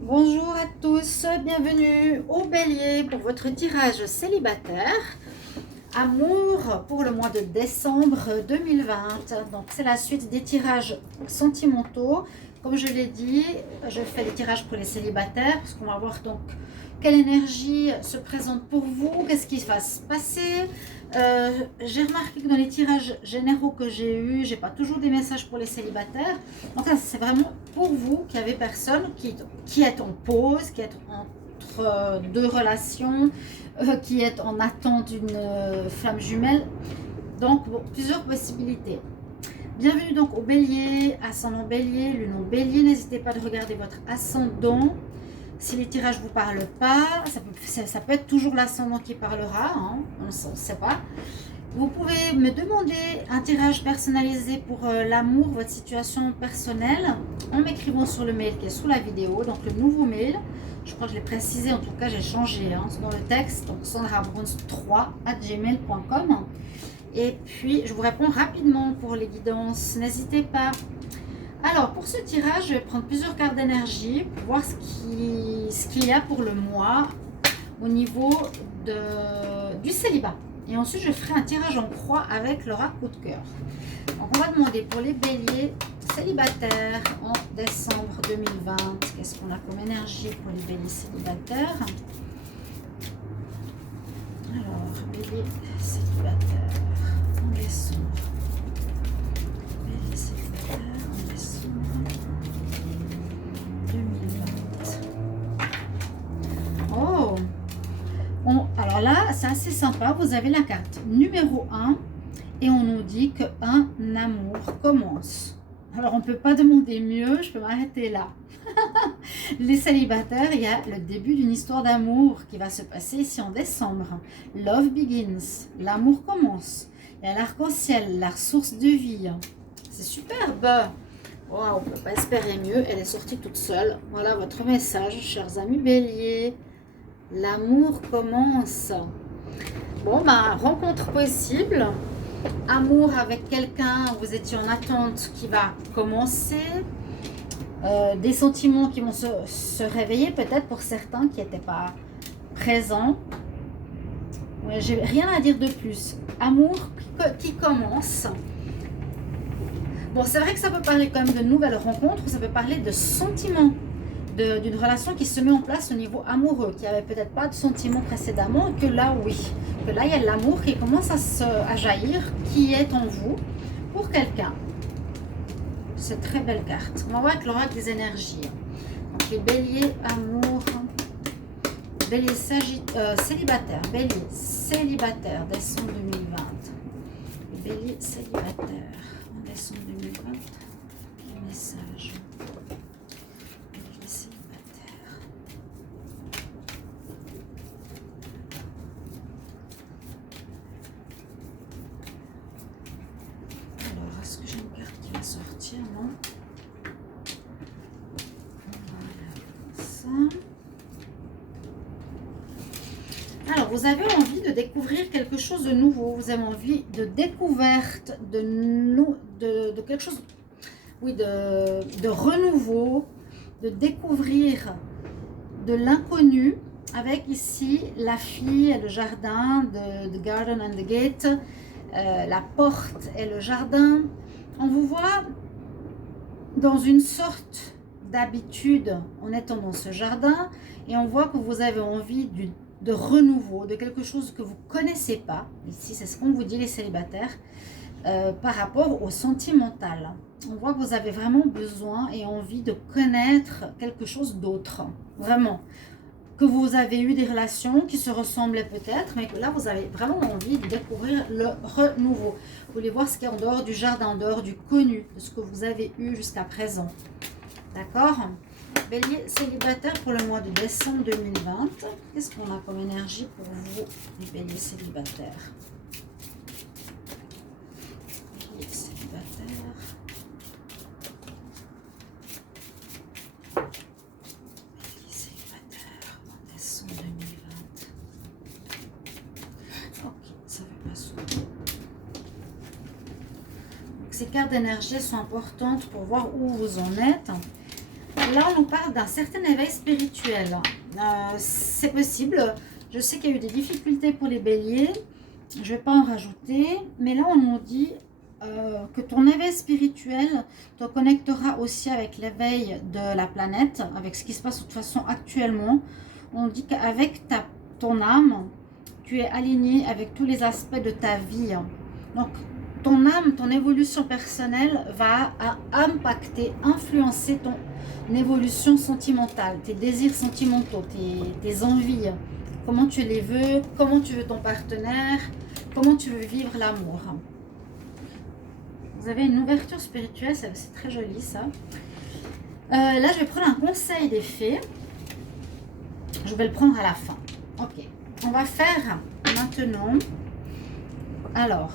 Bonjour à tous, bienvenue au Bélier pour votre tirage célibataire. Amour pour le mois de décembre 2020. Donc c'est la suite des tirages sentimentaux. Comme je l'ai dit, je fais des tirages pour les célibataires parce qu'on va voir donc quelle énergie se présente pour vous, qu'est-ce qui va se passer. J'ai remarqué que dans les tirages généraux que j'ai eus, j'ai pas toujours des messages pour les célibataires. Donc là, c'est vraiment pour vous qui avez personne qui est en pause, qui est entre deux relations, qui est en attente d'une flamme jumelle. Donc, bon, plusieurs possibilités. Bienvenue donc au Bélier, ascendant Bélier, lunon Bélier. N'hésitez pas de regarder votre ascendant. Si les tirages ne vous parlent pas, ça peut être toujours l'ascendant qui parlera, hein, on ne sait pas. Vous pouvez me demander un tirage personnalisé pour l'amour, votre situation personnelle, en m'écrivant sur le mail qui est sous la vidéo, donc le nouveau mail. Je crois que je l'ai précisé, en tout cas j'ai changé dans le texte, donc sandrabrunz3@gmail.com. Et puis je vous réponds rapidement pour les guidances, n'hésitez pas. Alors pour ce tirage, je vais prendre plusieurs cartes d'énergie pour voir ce qu'il y a pour le mois au niveau du célibat. Et ensuite, je ferai un tirage en croix avec l'oracle coup de cœur. Donc, on va demander pour les béliers célibataires en décembre 2020. Qu'est-ce qu'on a comme énergie pour les béliers célibataires? Alors, béliers célibataires en décembre. Béliers célibataires en décembre 2020. Oh! Alors là, c'est assez sympa. Vous avez la carte numéro 1 et on nous dit qu'un amour commence. Alors, on ne peut pas demander mieux. Je peux m'arrêter là. Les célibataires, il y a le début d'une histoire d'amour qui va se passer ici en décembre. Love begins. L'amour commence. Il y a l'arc-en-ciel, la source de vie. C'est superbe. Oh, on ne peut pas espérer mieux. Elle est sortie toute seule. Voilà votre message, chers amis béliers. L'amour commence. Bon, rencontre possible. Amour avec quelqu'un, vous étiez en attente qui va commencer. Des sentiments qui vont se réveiller peut-être pour certains qui n'étaient pas présents. Ouais, j'ai rien à dire de plus. Amour qui commence. Bon, c'est vrai que ça peut parler quand même de nouvelles rencontres, ça peut parler de sentiments, d'une relation qui se met en place au niveau amoureux, qui n'avait peut-être pas de sentiments précédemment, que là, oui. Que là, il y a l'amour qui commence à jaillir, qui est en vous, pour quelqu'un. C'est très belle carte. On va voir avec l'oracle des énergies. Donc, les béliers, amour, bélier célibataire, bélier célibataire, décembre 2020. Les béliers célibataires, en décembre 2020, les messages. Sortir, non? Voilà, ça. Alors, vous avez envie de découvrir quelque chose de nouveau. Vous avez envie de découverte, de quelque chose, oui, de renouveau, de découvrir de l'inconnu. Avec ici la fille et le jardin, the garden and the gate, la porte et le jardin. On vous voit dans une sorte d'habitude en étant dans ce jardin et on voit que vous avez envie de renouveau, de quelque chose que vous ne connaissez pas. Ici, c'est ce qu'on vous dit les célibataires par rapport au sentimental. On voit que vous avez vraiment besoin et envie de connaître quelque chose d'autre. Vraiment. Que vous avez eu des relations qui se ressemblaient peut-être, mais que là, vous avez vraiment envie de découvrir le renouveau. Vous voulez voir ce qui est en dehors du jardin, en dehors du connu, de ce que vous avez eu jusqu'à présent. D'accord? Bélier célibataire pour le mois de décembre 2020. Qu'est-ce qu'on a comme énergie pour vous, les béliers célibataires? Bélier célibataire. Ces cartes d'énergie sont importantes pour voir où vous en êtes. Là, on nous parle d'un certain éveil spirituel. C'est possible. Je sais qu'il y a eu des difficultés pour les béliers. Je ne vais pas en rajouter. Mais là, on nous dit que ton éveil spirituel te connectera aussi avec l'éveil de la planète, avec ce qui se passe de toute façon actuellement. On dit qu'avec ton âme, tu es aligné avec tous les aspects de ta vie. Donc, ton âme, ton évolution personnelle va impacter, influencer ton évolution sentimentale, tes désirs sentimentaux, tes envies, comment tu les veux, comment tu veux ton partenaire, comment tu veux vivre l'amour. Vous avez une ouverture spirituelle, c'est très joli ça. Là, je vais prendre un conseil des fées. Je vais le prendre à la fin. Ok, on va faire maintenant. Alors,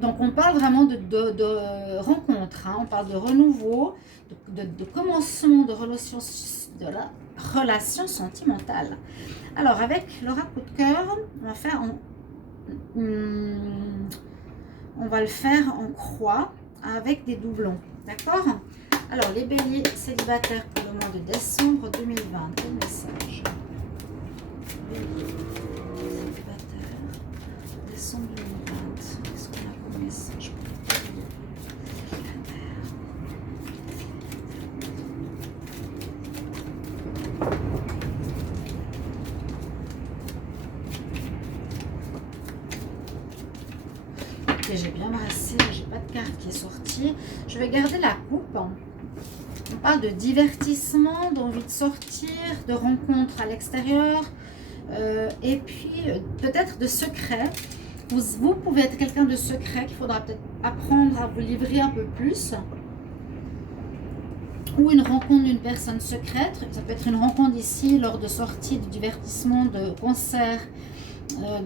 donc on parle vraiment de rencontre, hein. On parle de renouveau, de commencement de la relation sentimentale. Alors, avec Laura Coup de Cœur, on va faire on va le faire en croix avec des doublons, d'accord? Alors, les béliers célibataires pour le mois de décembre 2020, quel message? Béliers célibataires, décembre 2020, qu'est-ce qu'on a comme message? J'ai bien brassé, j'ai pas de carte qui est sortie. Je vais garder la coupe. On parle de divertissement, d'envie de sortir, de rencontres à l'extérieur, et puis peut-être de secrets. Vous pouvez être quelqu'un de secret qu'il faudra peut-être apprendre à vous livrer un peu plus. Ou une rencontre d'une personne secrète. Ça peut être une rencontre ici lors de sorties, de divertissement, de concerts,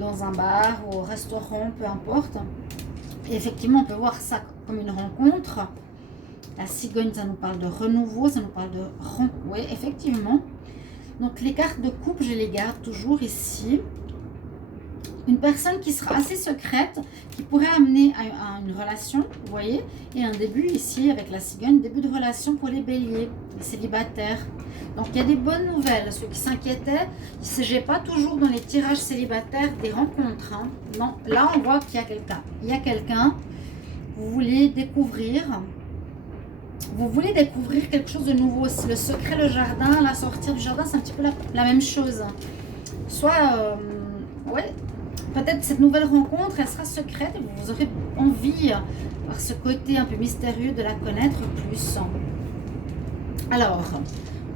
dans un bar ou au restaurant, peu importe. Et effectivement, on peut voir ça comme une rencontre. La cigogne, ça nous parle de renouveau, ça nous parle de rencontre. Oui, effectivement. Donc, les cartes de couple, je les garde toujours ici. Une personne qui sera assez secrète, qui pourrait amener à une relation, vous voyez. Et un début ici, avec la cigogne, début de relation pour les béliers, les célibataires. Donc, il y a des bonnes nouvelles. Ceux qui s'inquiétaient, je n'ai pas toujours dans les tirages célibataires des rencontres. Hein. Non, là, on voit qu'il y a quelqu'un. Il y a quelqu'un, vous voulez découvrir. Vous voulez découvrir quelque chose de nouveau aussi. Le secret, le jardin, la sortie du jardin, c'est un petit peu la même chose. Soit, ouais, peut-être cette nouvelle rencontre, elle sera secrète et vous aurez envie, par ce côté un peu mystérieux, de la connaître plus. Alors,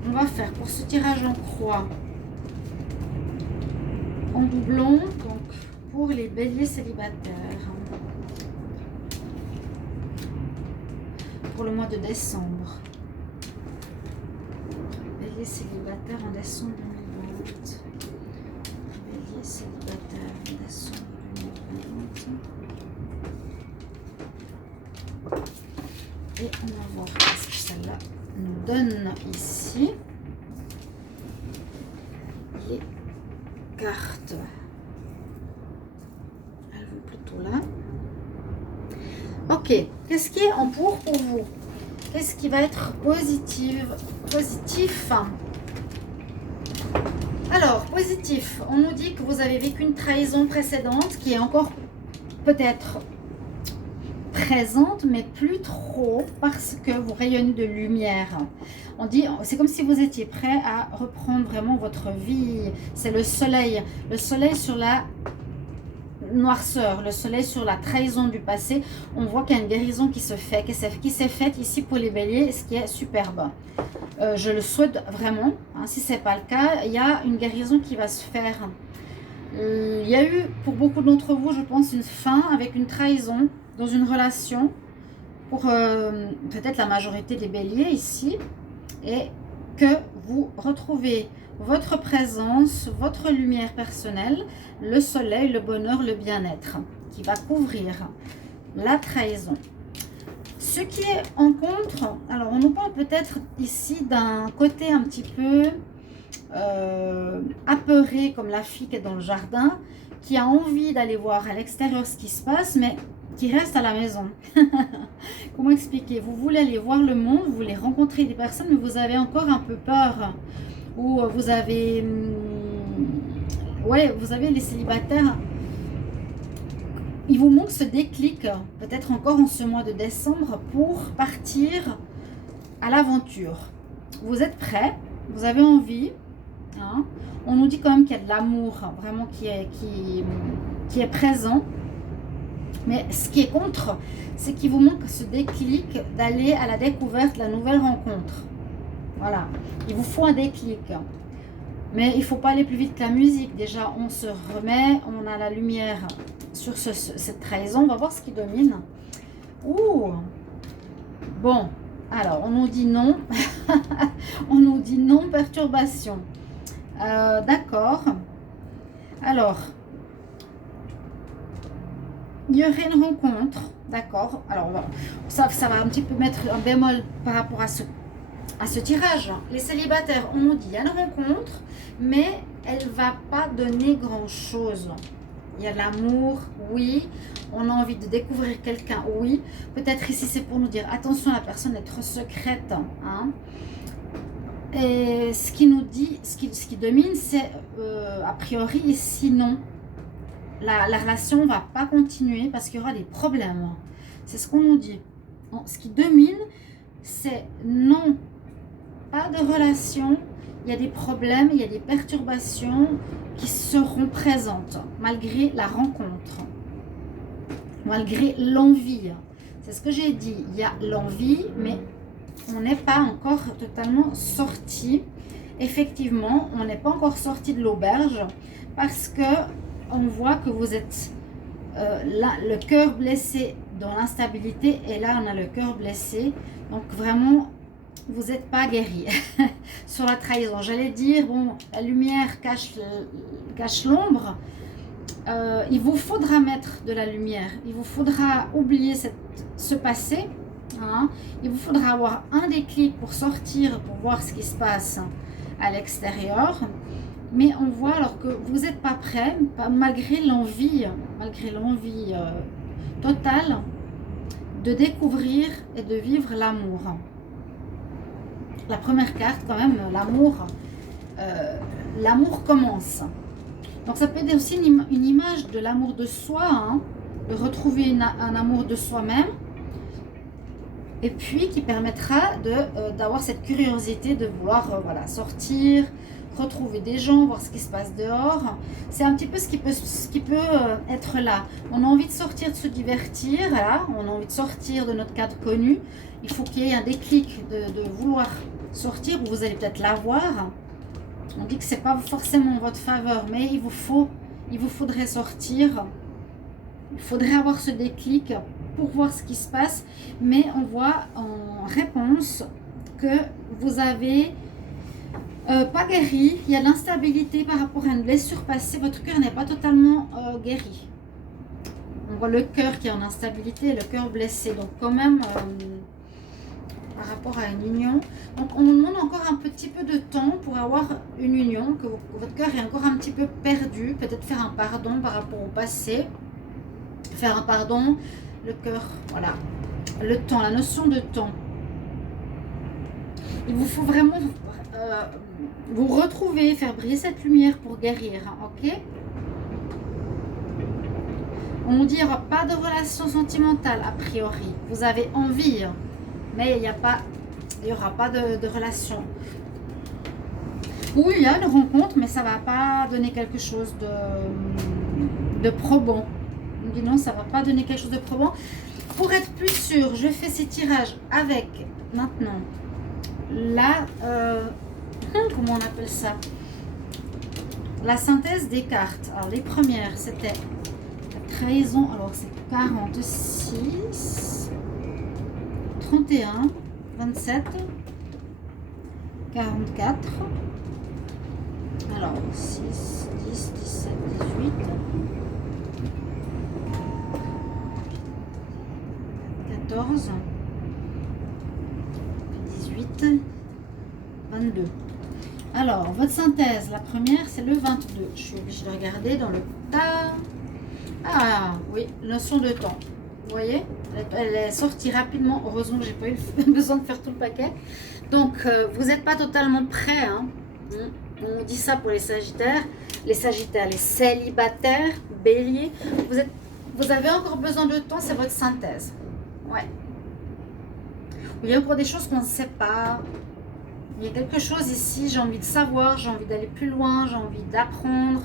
on va faire pour ce tirage en croix, en doublon, donc pour les béliers célibataires. Pour le mois de décembre. Bélier célibataire en décembre 2020. Bélier célibataire en décembre 2020. Et on va voir ce que celle-là nous donne ici. Les cartes. Elles vont plutôt là. Ok, qu'est-ce qui est en pour vous? Qu'est-ce qui va être positif? Alors, positif, on nous dit que vous avez vécu une trahison précédente qui est encore peut-être présente, mais plus trop parce que vous rayonnez de lumière. On dit, c'est comme si vous étiez prêt à reprendre vraiment votre vie. C'est le soleil sur la noirceur, le soleil sur la trahison du passé. On voit qu'il y a une guérison qui se fait, qui s'est faite ici pour les béliers, ce qui est superbe. Je le souhaite vraiment, hein. Si ce n'est pas le cas, il y a une guérison qui va se faire. Il y a eu pour beaucoup d'entre vous, je pense, une fin avec une trahison dans une relation pour peut-être la majorité des béliers ici, et que vous retrouvez votre présence, votre lumière personnelle, le soleil, le bonheur, le bien-être, qui va couvrir la trahison. Ce qui est en contre, alors on nous parle peut-être ici d'un côté un petit peu apeuré, comme la fille qui est dans le jardin, qui a envie d'aller voir à l'extérieur ce qui se passe, mais qui reste à la maison. Comment expliquer? Vous voulez aller voir le monde, vous voulez rencontrer des personnes, mais vous avez encore un peu peur. Ou vous avez... ouais, vous avez les célibataires. Il vous manque ce déclic, peut-être encore en ce mois de décembre, pour partir à l'aventure. Vous êtes prêts, vous avez envie. Hein. On nous dit quand même qu'il y a de l'amour, vraiment, qui est présent. Mais ce qui est contre, c'est qu'il vous manque ce déclic d'aller à la découverte de la nouvelle rencontre. Voilà, il vous faut un déclic. Mais il ne faut pas aller plus vite que la musique. Déjà, on se remet, on a la lumière sur cette trahison. On va voir ce qui domine. Ouh. Bon, alors, on nous dit non. On nous dit non, perturbation. D'accord. Alors, il y aurait une rencontre. D'accord. Alors, ça va un petit peu mettre un bémol par rapport à ce tirage. Les célibataires, on nous dit il y a une rencontre, mais elle ne va pas donner grand-chose. Il y a de l'amour, oui. On a envie de découvrir quelqu'un, oui. Peut-être ici, c'est pour nous dire attention, la personne est trop secrète. Hein. Et ce qui nous dit, ce qui domine, c'est a priori ici, non. La relation ne va pas continuer parce qu'il y aura des problèmes. C'est ce qu'on nous dit. Ce qui domine, c'est non. Pas de relation, il y a des problèmes, il y a des perturbations qui seront présentes malgré la rencontre, malgré l'envie. C'est ce que j'ai dit, il y a l'envie, mais on n'est pas encore totalement sorti. Effectivement, on n'est pas encore sorti de l'auberge parce que on voit que vous êtes là, le cœur blessé dans l'instabilité, et là on a le cœur blessé, donc vraiment vous n'êtes pas guéri sur la trahison. J'allais dire, bon, la lumière cache l'ombre. Il vous faudra mettre de la lumière. Il vous faudra oublier ce passé. Hein. Il vous faudra avoir un déclic pour sortir, pour voir ce qui se passe à l'extérieur. Mais on voit alors que vous n'êtes pas prêt, malgré l'envie totale de découvrir et de vivre l'amour. La première carte, quand même, l'amour commence. Donc, ça peut être aussi une image de l'amour de soi, hein, de retrouver un amour de soi-même, et puis qui permettra d'avoir cette curiosité de vouloir voilà, sortir, retrouver des gens, voir ce qui se passe dehors. C'est un petit peu ce qui peut être là. On a envie de sortir, de se divertir, là. On a envie de sortir de notre cadre connu. Il faut qu'il y ait un déclic de vouloir sortir, ou vous allez peut-être l'avoir. On dit que c'est pas forcément en votre faveur, mais il vous faudrait sortir. Il faudrait avoir ce déclic pour voir ce qui se passe. Mais on voit en réponse que vous avez pas guéri. Il y a de l'instabilité par rapport à une blessure passée. Votre cœur n'est pas totalement guéri. On voit le cœur qui est en instabilité et le cœur blessé. Donc quand même... par rapport à une union. Donc on nous demande encore un petit peu de temps pour avoir une union, que votre cœur est encore un petit peu perdu, peut-être faire un pardon par rapport au passé, faire un pardon, le cœur, voilà, le temps, la notion de temps. Il vous faut vraiment vous retrouver, faire briller cette lumière pour guérir, ok? On nous dit qu'il n'y aura pas de relation sentimentale a priori, vous avez envie, mais il n'y aura pas de relation. Oui, il y a une rencontre, mais ça ne va pas donner quelque chose de probant. On dit non, ça ne va pas donner quelque chose de probant. Pour être plus sûr, je fais ces tirages avec, maintenant, la... comment on appelle ça? La synthèse des cartes. Alors, les premières, c'était la trahison. Alors, c'est 46... 31, 27, 44, alors 6, 10, 17, 18, 14, 18, 22. Alors, votre synthèse, la première, c'est le 22. Je suis obligée de regarder dans le tas. Ah, oui, notion de temps. Vous voyez, elle est sortie rapidement. Heureusement que j'ai pas eu besoin de faire tout le paquet. Donc, vous n'êtes pas totalement prêts. Hein. On dit ça pour les Sagittaires. Les Sagittaires, les célibataires, Bélier. Vous avez encore besoin de temps, c'est votre synthèse. Ouais. Il y a encore des choses qu'on ne sait pas. Il y a quelque chose ici, j'ai envie de savoir, j'ai envie d'aller plus loin, j'ai envie d'apprendre.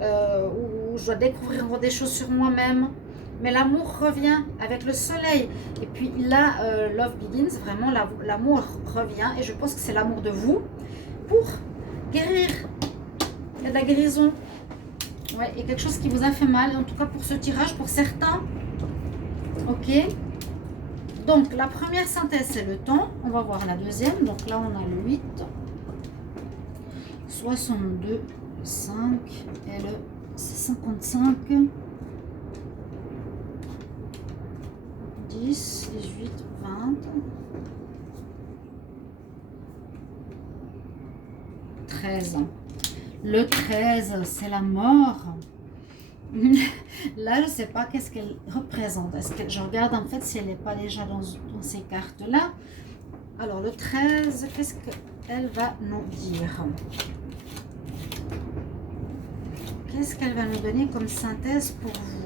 Ou je dois découvrir encore des choses sur moi-même. Mais l'amour revient avec le soleil. Et puis là, Love Begins, vraiment, l'amour revient. Et je pense que c'est l'amour de vous pour guérir. Il y a de la guérison. Ouais, il y a quelque chose qui vous a fait mal. En tout cas, pour ce tirage, pour certains. Ok. Donc, la première synthèse, c'est le temps. On va voir la deuxième. Donc là, on a le 8. 62, 5. Et le 55. 10, 18, 20, 13. Le 13, c'est la mort. Là, je ne sais pas qu'est-ce qu'elle représente. Est-ce que je regarde en fait si elle n'est pas déjà dans ces cartes-là. Alors, le 13, qu'est-ce qu'elle va nous dire? Qu'est-ce qu'elle va nous donner comme synthèse pour vous?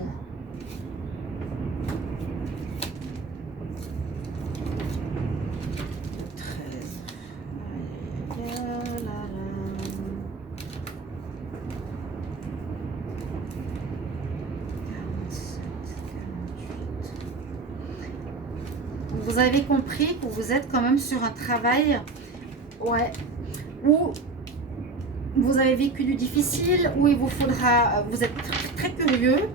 Vous avez compris que vous êtes quand même sur un travail, ouais, où vous avez vécu du difficile, où il vous faudra, vous êtes très curieux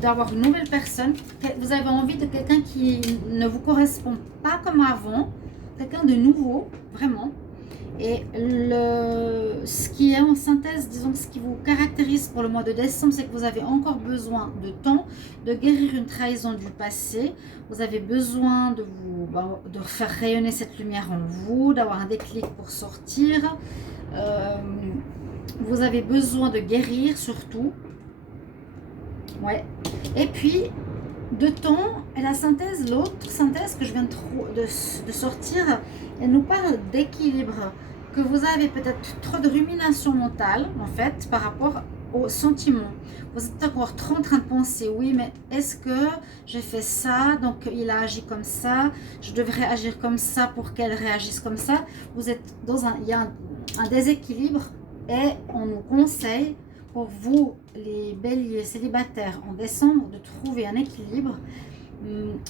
d'avoir une nouvelle personne. Vous avez envie de quelqu'un qui ne vous correspond pas comme avant, quelqu'un de nouveau, vraiment. Et ce qui est en synthèse, disons, ce qui vous caractérise pour le mois de décembre, c'est que vous avez encore besoin de temps, de guérir une trahison du passé. Vous avez besoin de faire rayonner cette lumière en vous, d'avoir un déclic pour sortir. Vous avez besoin de guérir surtout. Ouais. Et puis, de temps, et la synthèse, l'autre synthèse que je viens de sortir, elle nous parle d'équilibre, que vous avez peut-être trop de rumination mentale, en fait, par rapport aux sentiments. Vous êtes encore trop en train de penser, oui, mais est-ce que j'ai fait ça, donc il a agi comme ça, je devrais agir comme ça pour qu'elle réagisse comme ça. Vous êtes il y a un déséquilibre et on nous conseille, pour vous, les béliers célibataires en décembre, de trouver un équilibre,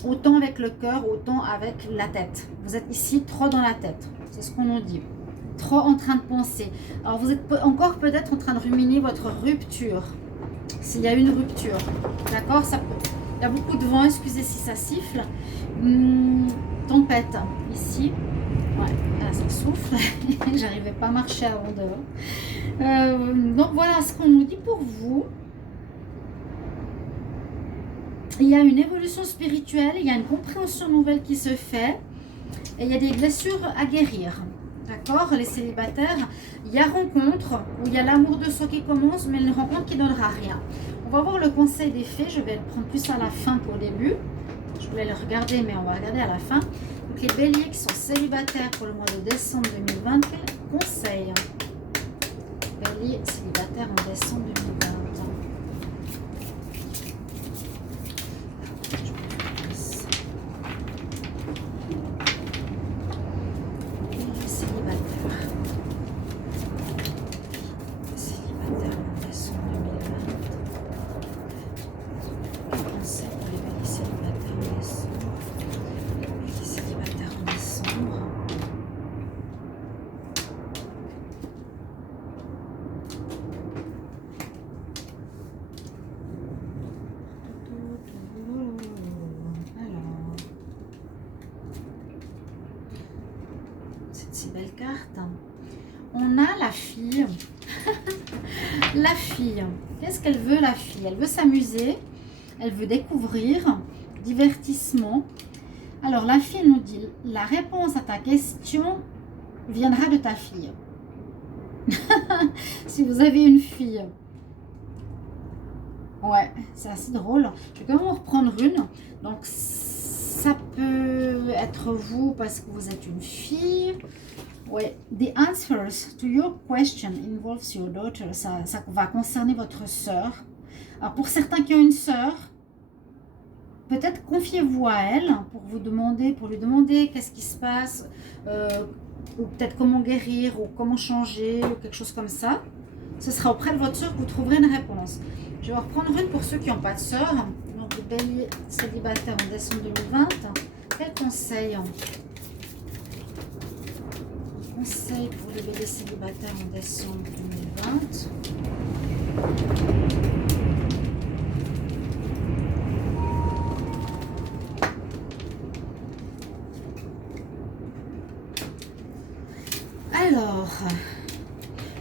autant avec le cœur, autant avec la tête. Vous êtes ici trop dans la tête, c'est ce qu'on nous dit. Trop en train de penser. Alors vous êtes encore peut-être en train de ruminer votre rupture. S'il y a une rupture, d'accord, ça peut. Il y a beaucoup de vent, excusez si ça siffle. Tempête, ici. Ouais, là ça souffle. J'arrivais pas à marcher avant dehors. Donc voilà ce qu'on nous dit pour vous. Il y a une évolution spirituelle, il y a une compréhension nouvelle qui se fait. Et il y a des blessures à guérir. D'accord, les célibataires, il y a rencontre où il y a l'amour de soi qui commence, mais une rencontre qui ne donnera rien. On va voir le conseil des fées, je vais le prendre plus à la fin qu'au début. Je voulais le regarder, mais on va regarder à la fin. Donc les béliers qui sont célibataires pour le mois de décembre 2020, quel conseil? Béliers célibataires en décembre 2020. Belle carte. On a la fille. La fille. Qu'est-ce qu'elle veut, la fille? Elle veut s'amuser. Elle veut découvrir. Divertissement. Alors, la fille nous dit, la réponse à ta question viendra de ta fille. Si vous avez une fille. Ouais, c'est assez drôle. Je vais quand même en reprendre une. Donc, ça peut être vous parce que vous êtes une fille. Ouais, the answers to your question involves your daughter. Ça va concerner votre sœur. Alors, pour certains qui ont une sœur, peut-être confiez-vous à elle pour lui demander qu'est-ce qui se passe, ou peut-être comment guérir, ou comment changer, ou quelque chose comme ça. Ce sera auprès de votre sœur que vous trouverez une réponse. Je vais reprendre une pour ceux qui n'ont pas de sœur. Donc, le bélier célibataire en décembre 2020. Quel conseil? Conseil pour le bélier célibataire en décembre 2020. Alors,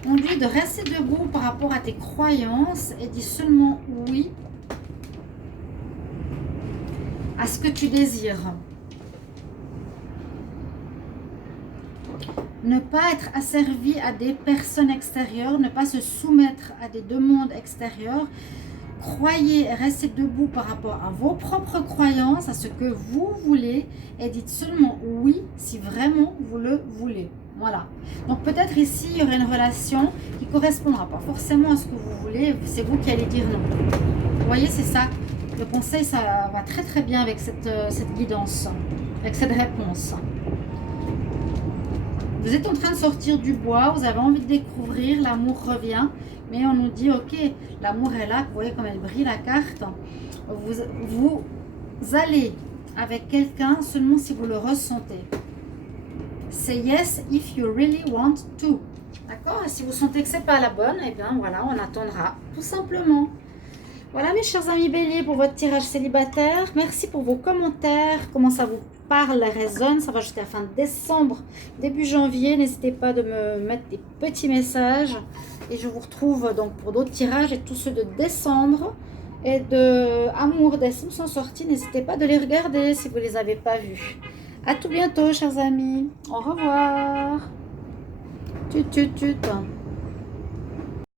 on dit de rester debout par rapport à tes croyances et dis seulement oui à ce que tu désires. Ne pas être asservi à des personnes extérieures, ne pas se soumettre à des demandes extérieures. Croyez et restez debout par rapport à vos propres croyances, à ce que vous voulez, et dites seulement oui si vraiment vous le voulez. Voilà. Donc peut-être ici, il y aurait une relation qui ne correspondra pas forcément à ce que vous voulez. C'est vous qui allez dire non. Vous voyez, c'est ça. Le conseil, ça va très très bien avec cette guidance, avec cette réponse. Vous êtes en train de sortir du bois, vous avez envie de découvrir, l'amour revient. Mais on nous dit, ok, l'amour est là, vous voyez comme elle brille la carte. Vous allez avec quelqu'un seulement si vous le ressentez. Say yes if you really want to. D'accord? Et si vous sentez que c'est pas la bonne, eh bien voilà, on attendra, tout simplement. Voilà mes chers amis béliers pour votre tirage célibataire. Merci pour vos commentaires, comment ça vous parle, résonne. Ça va jusqu'à fin décembre, début janvier. N'hésitez pas de me mettre des petits messages. Et je vous retrouve donc pour d'autres tirages et tous ceux de décembre et de Amour décembre sont sortis. N'hésitez pas de les regarder si vous ne les avez pas vus. À tout bientôt chers amis. Au revoir. Tut tut tut.